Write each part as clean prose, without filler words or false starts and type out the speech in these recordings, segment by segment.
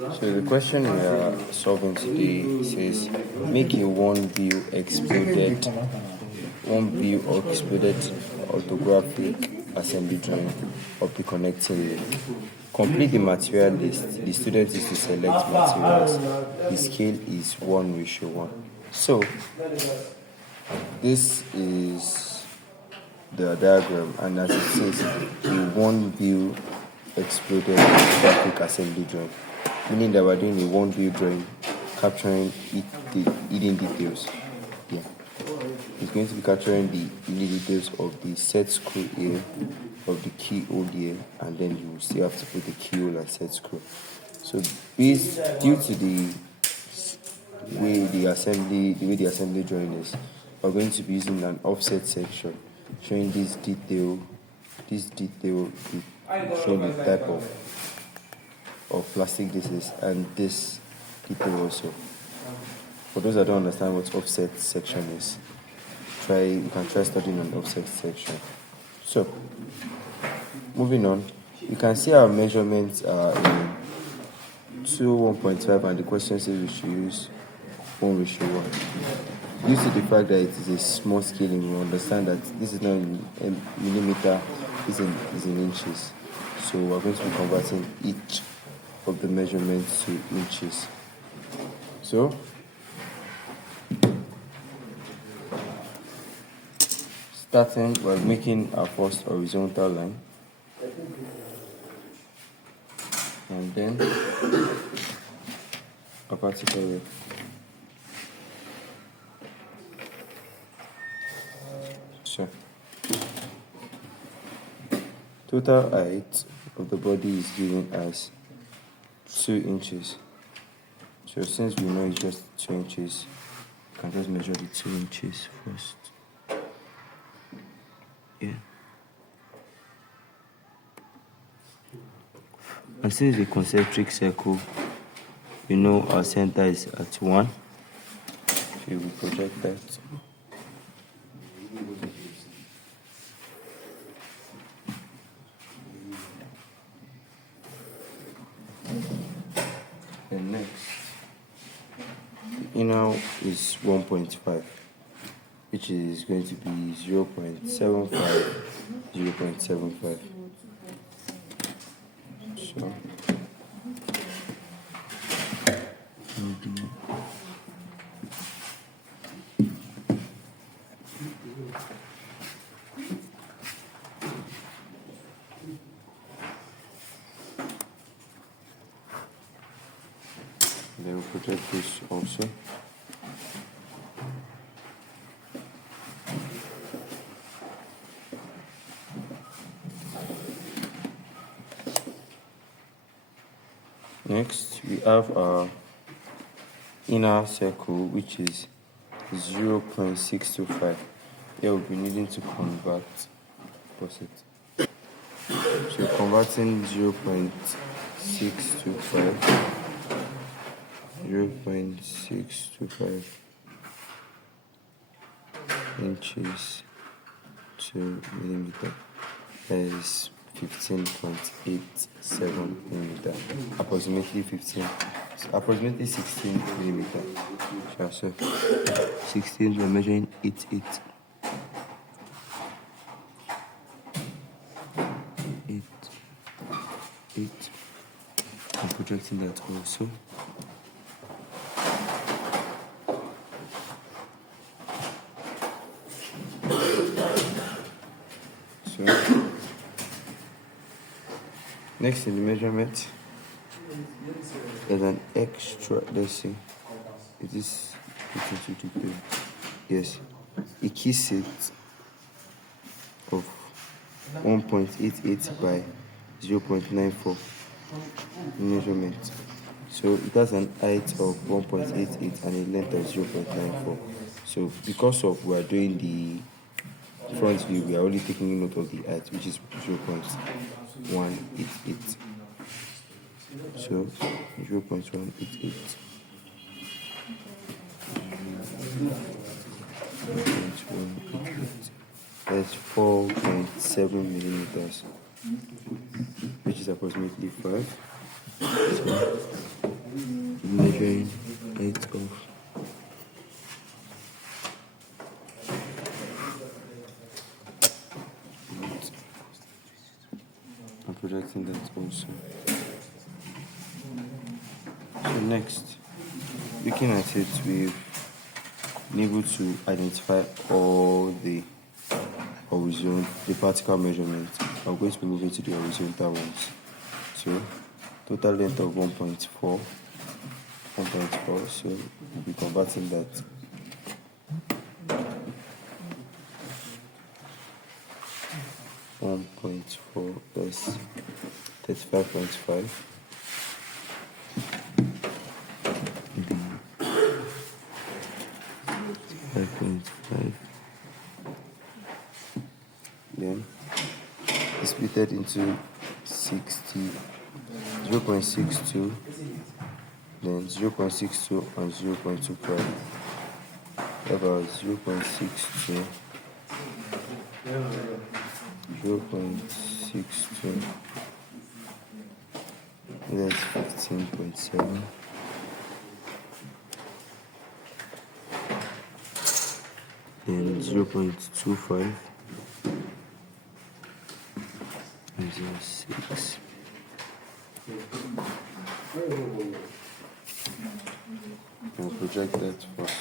So the question we are solving today says make a one view exploded orthographic assembly drawing of the connecting link. Complete the material list. The student is to select materials. The scale is 1:1. So this is the diagram, and as it says, a one view exploded graphic assembly drawing, meaning that we're doing a one view drawing capturing the hidden details. Yeah, it's going to be capturing the hidden details of the set screw here, of the keyhole here, and then you will still have to put the keyhole and set screw. So due to the way the assembly drawing is, we're going to be using an offset section showing this detail, showing the type of plastic this is, and this detail also. For those that don't understand what offset section is, you can try studying an offset section. So moving on, you can see our measurements are in 1.5, and the question says we should use 1:1. Due to the fact that it is a small scaling, we understand that this is not in millimeter, it's in inches. So we're going to be converting each of the measurements to inches. So starting by making our first horizontal line, and then a vertical line. So total height of the body is given as 2 inches. So since we know it's just 2 inches, you can just measure the 2 inches first. Yeah. And since the concentric circle, we know our center is at 1. So we project that. And next, the inner is 1.5, which is going to be 0.75, 0.75. So then we'll project this also. Next, we have our inner circle, which is 0.625. Here we'll be needing to convert. Pause it. So converting 0.625 inches to millimeter is 15.87 millimeter, approximately 16 millimeter. So 16, we're measuring 8. I'm projecting that also. So next in the measurement, there's an extra. Let's see. Is this 2? Yes, a key set of 1.88 by 0.94 measurement. So it has an height of 1.88 and a length of 0.94. So because of we are doing the front view, we are only taking note of the height, which is 0.188. So 0.188. That's 4.7 millimeters, which is approximately 5. So measuring height of I'm projecting that also. So next, looking at it, we've been able to identify all the vertical measurements. I'm going to be moving to the horizontal ones. So total length of 1.4, so we'll be converting that. .4 plus 35.5. 5.5. Then it's splitted into 0.62, then 0.62 and 0.25. About 0.62, 0.62, that's 15.7. Then 0.25 and 0.6. We'll project that first.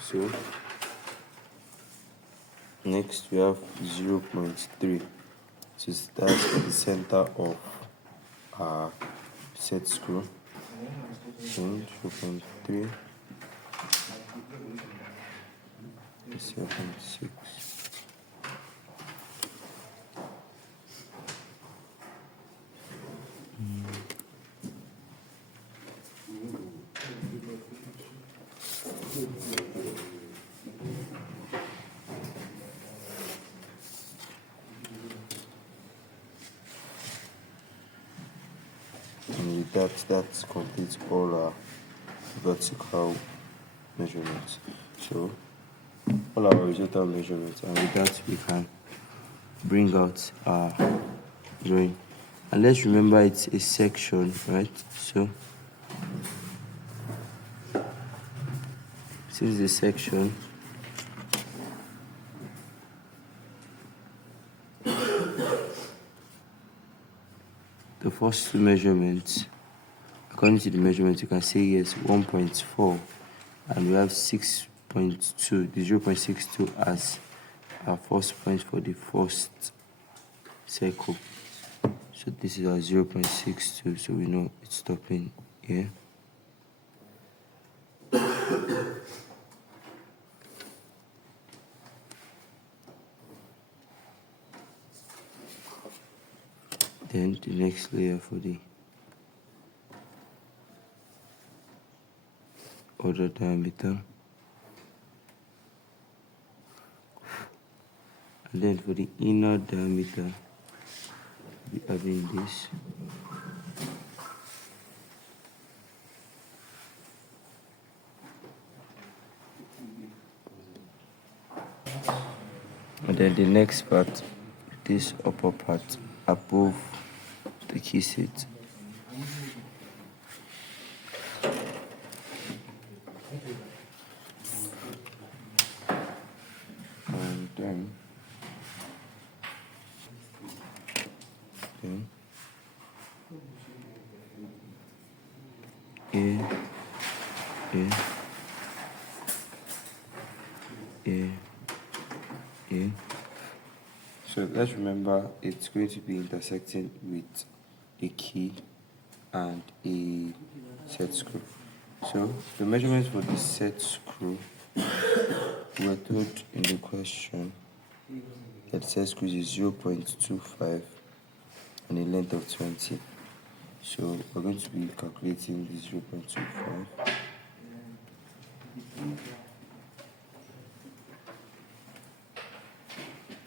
So next we have 0.3. So that's for the center of our set screw. Then 0.3, 0.6. And with that completes all our vertical measurements. So all our horizontal measurements, and with that we can bring out our drawing. And let's remember it's a section, right? So this is the section. The first two measurements, according to the measurements, you can say yes, 1.4, and we have 6.2, the 0.62 as our first point for the first circle. So this is our 0.62, so we know it's stopping here. Then the next layer for the other diameter, and then for the inner diameter we are having this. And then the next part, this upper part above the key seat. And then here. So let's remember it's going to be intersecting with a key and a set screw. So the measurements for the set screw were told in the question that the set screw is 0.25 and a length of 20. So we're going to be calculating the 0.25.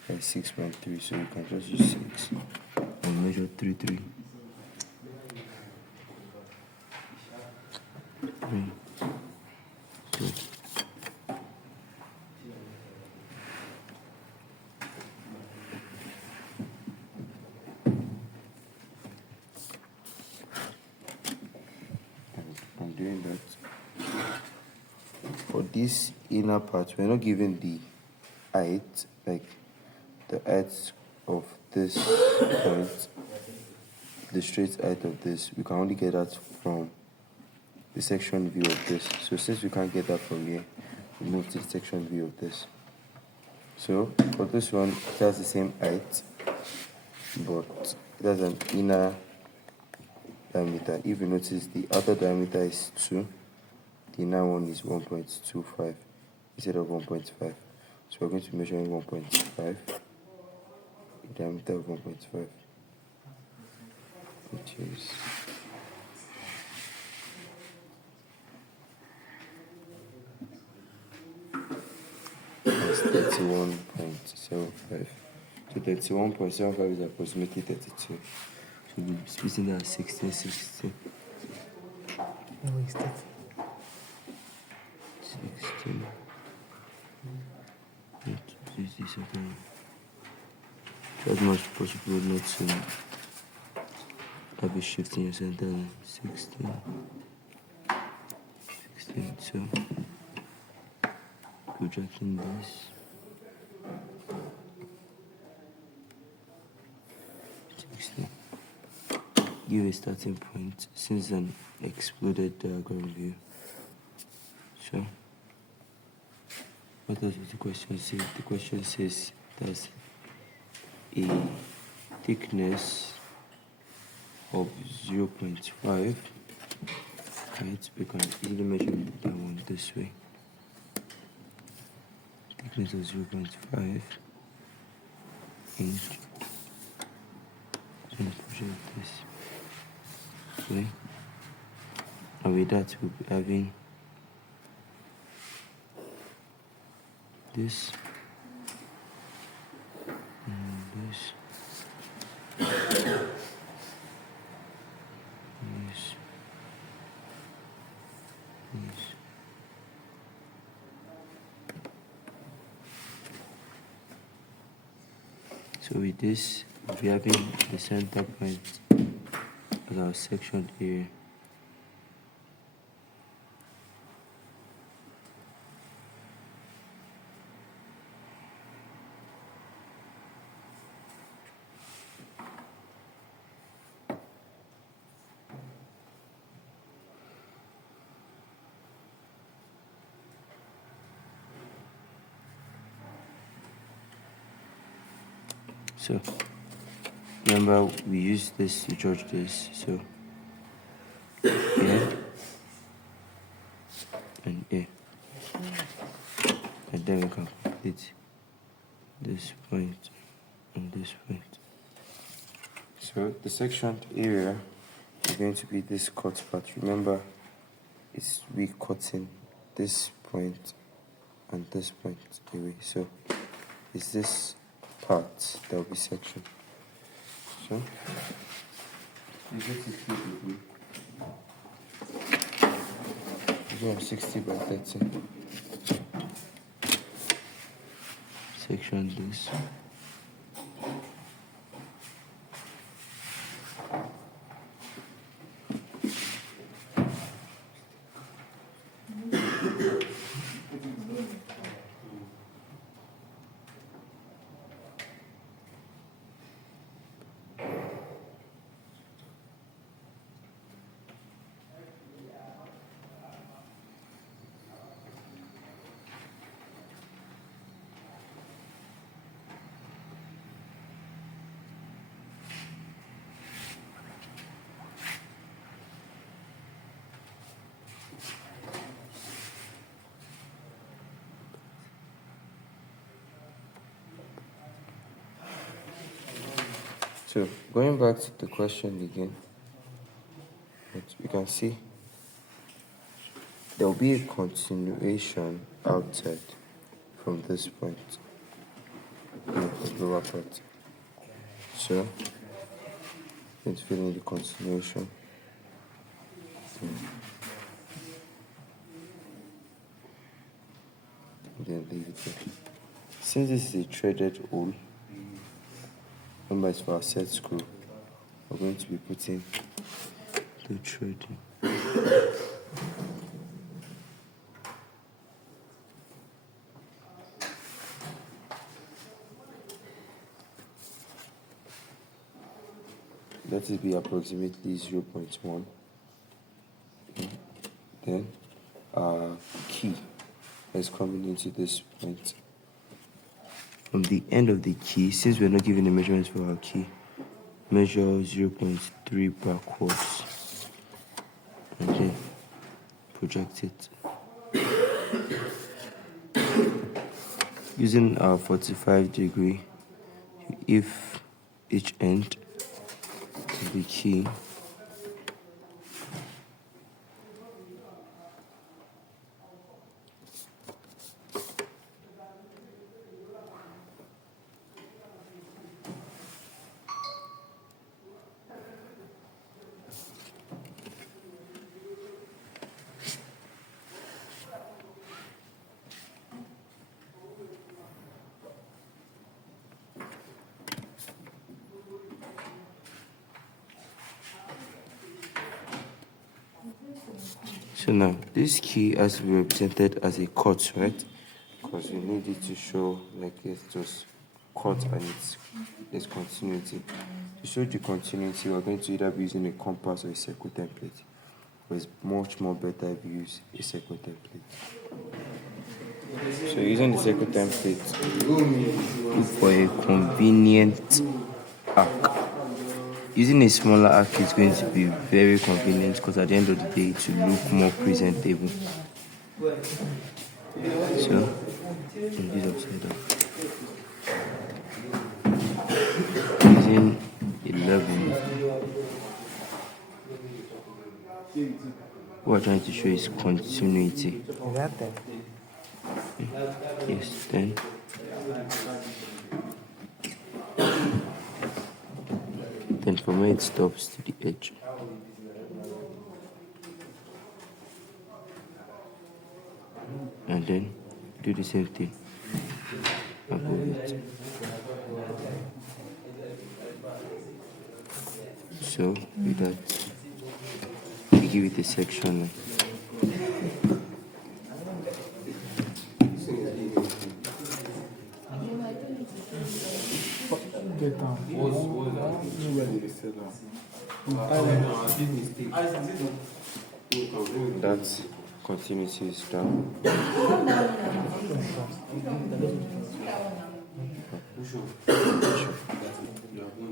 By 6.3, so we can just use 6 and measure 3. green. So I'm doing that. For this inner part, we're not given the height, like the height of this point, the straight height of this. We can only get that from the section view of this. So since we can't get that from here, we move to the section view of this. So for this one, it has the same height, but it has an inner diameter. If you notice, the outer diameter is 2, the inner one is 1.25 instead of 1.5. So we're going to measure 1.5, the diameter of 1.5, which is that's 31.75. So 31.75 is approximately 32. So we'll be splitting that 16, 16. No, it's 30. 16. Something. Try as much as possible not to have a shift in your center. 16. 16. So projecting this. 16. Give a starting point since an exploded diagram view. So what does the question say? The question says there's a thickness of 0.5. Right, we can easily measure that one this way. Thickness of 0.5 inch. So project this way. And with that, we'll be having this and this. So with this, we'll be having the center point as our section area. So remember, we use this to judge this. So here and here, and then we can complete this point and this point. So the section area is going to be this cut part. Remember, it's we cutting this point and this point away. So it's this part that will be section. So you get 60 degree. You go 60 by 30. Section this. So going back to the question again, we can see there will be a continuation outside from this point in the lower part. So let's fill in the continuation. leave it there. Since this is a threaded hole, remember it's for our set screw, we're going to be putting the threading. Let it be approximately 0.1. Then our key is coming into this point. From the end of the key, since we're not giving the measurements for our key, measure 0.3 backwards and then project it. Using our 45-degree, if each end of the key So now, this key has to be represented as a cut, right? Because you need it to show like it's just cut and there's continuity. To show the continuity, we're going to either be using a compass or a circle template. But it's much more better if you use a circle template. So using the circle template, look for a convenient arc. Using a smaller arc is going to be very convenient because at the end of the day it will look more presentable. So, this upside down. Using 11. What we're trying to show is continuity. Is that there? Yes, then. Then from where it stops to the edge. And then do the same thing above it. So with that, we give it a section line. Get down. That continuity is done.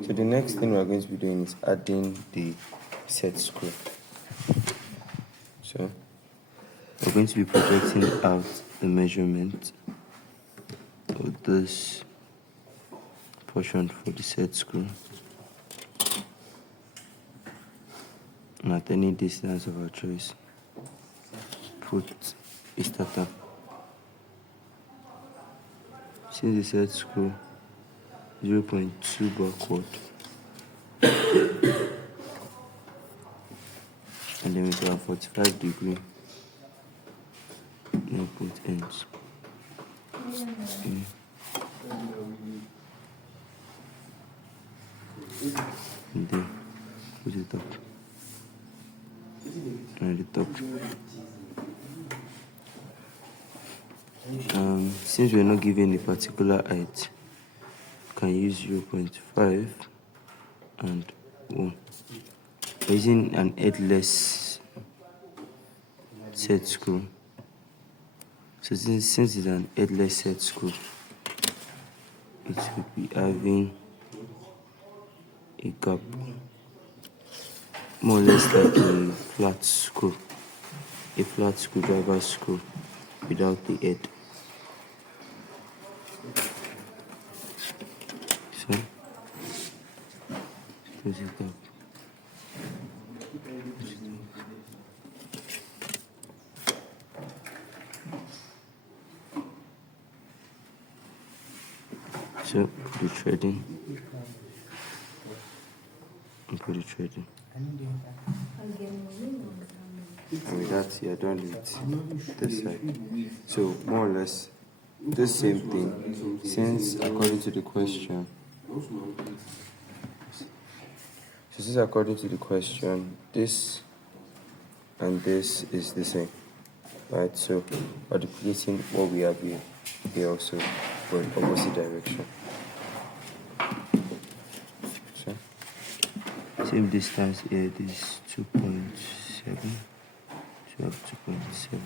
So the next thing we're going to be doing is adding the set screw. So we're going to be projecting out the measurement of this portion for the set screw, and at any distance of our choice, put a starter. Since the set screw 0.2 backward, and then with our 45-degree, now put ends. And then put it up and the top. Since we're not given a particular height, you can use 0.5 and 1. We're using an headless set screw. So since it's an headless set screw, it will be having a gap, more or less like a flat screwdriver screw without the head. So close it up. So put the threading. And put the threading. And with that, you're done with this side. So more or less, the same thing, since according to the question, this and this is the same, right? So multiplicating what we have here also, but in opposite direction. So same distance here, this 2.7. So we have 2.7.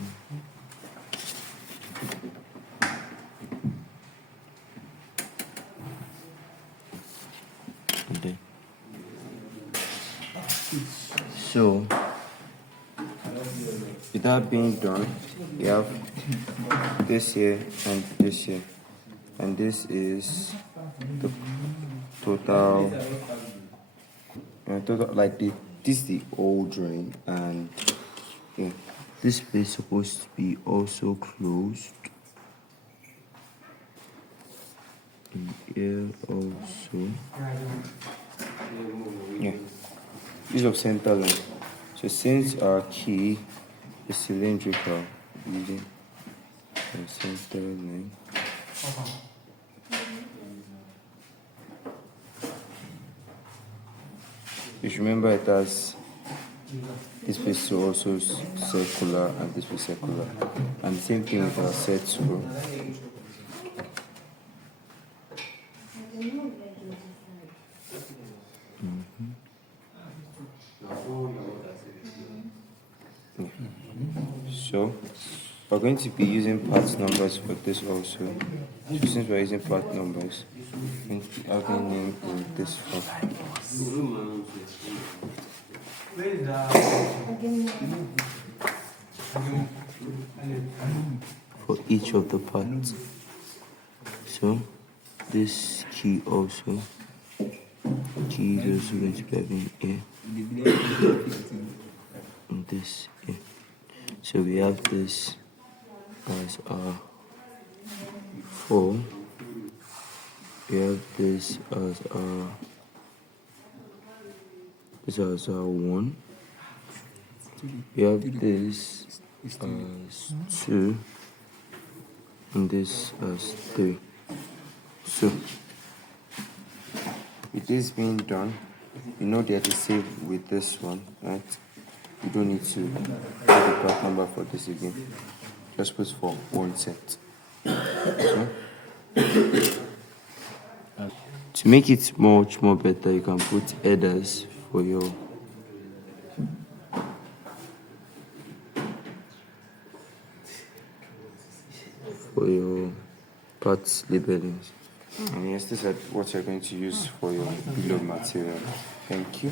And then, so with that being done, we have this here and this here, and this is the total. Like this is the old drain, and yeah, this space is supposed to be also closed. And here also. Yeah. Use of center line. So since our key is cylindrical, using the center line. You should remember it as this piece is also circular and this piece circular. And the same thing with our set screw. So we're going to be using part numbers for this also. So since we're using part numbers, we're going to be adding name in this form. For each of the parts. So this key also. Key is also going to be having here. And this here. So we have this as our 4. We have this as our 1. We have this as 2, and this as 3. So with this being done, you know that it's safe with this one, right? You don't need to put the part number for this again. Just put for one set. Okay? To make it much more better, you can put headers for your parts labelings. And yes, this is what you're going to use for your bill of material. Thank you.